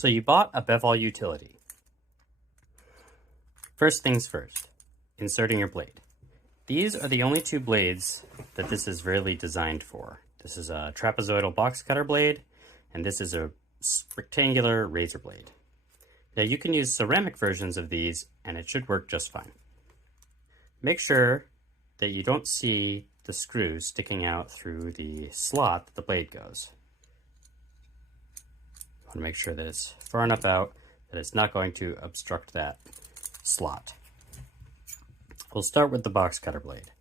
So you bought a Bevall utility. First things first, inserting your blade. These are the only two blades that this is really designed for. This is a trapezoidal box cutter blade, and this is a rectangular razor blade. Now you can use ceramic versions of these, and it should work just fine. Make sure that you don't see the screw sticking out through the slot that the blade goes. You want to make sure that it's far enough out that it's not going to obstruct that slot. We'll start with the box cutter blade.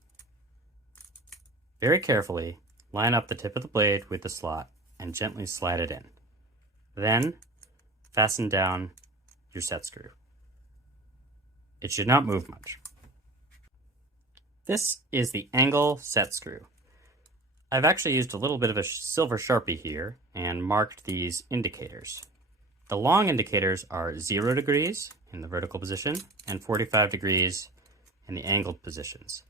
Very carefully, line up the tip of the blade with the slot and gently slide it in. Then, fasten down your set screw. It should not move much. This is the angle set screw. I've actually used a little bit of a silver Sharpie here and marked these indicators. The long indicators are 0 degrees in the vertical position and 45 degrees in the angled positions.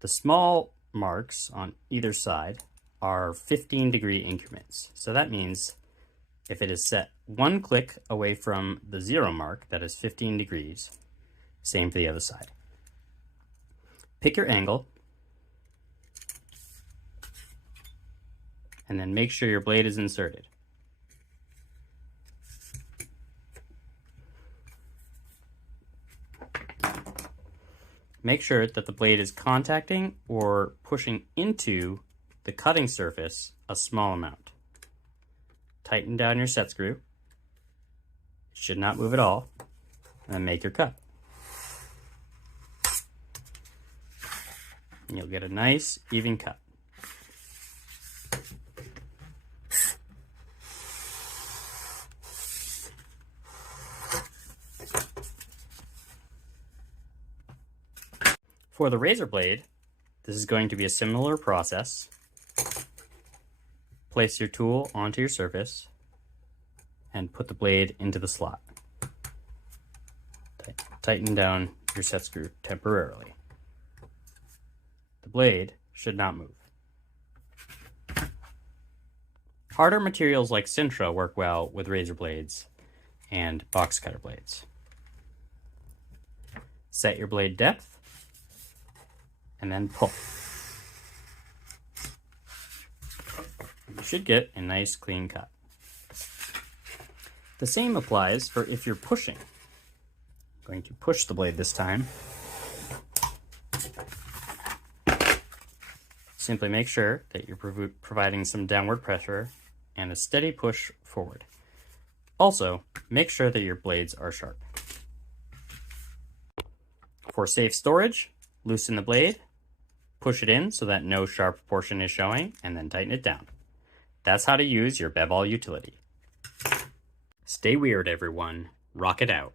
The small marks on either side are 15-degree increments. So that means if it is set one click away from the 0 mark, that is 15 degrees. Same for the other side. Pick your angle, and then make sure your blade is inserted. Make sure that the blade is contacting or pushing into the cutting surface a small amount. Tighten down your set screw. It should not move at all. And then make your cut. And you'll get a nice, even cut. For the razor blade, this is going to be a similar process. Place your tool onto your surface and put the blade into the slot. Tighten down your set screw temporarily. The blade should not move. Harder materials like Sintra work well with razor blades and box cutter blades. Set your blade depth and then pull. You should get a nice clean cut. The same applies for if you're pushing. I'm going to push the blade this time. Simply make sure that you're providing some downward pressure and a steady push forward. Also, make sure that your blades are sharp. For safe storage, loosen the blade, push it in so that no sharp portion is showing, and then tighten it down. That's how to use your Bevall utility. Stay weird, everyone. Rock it out.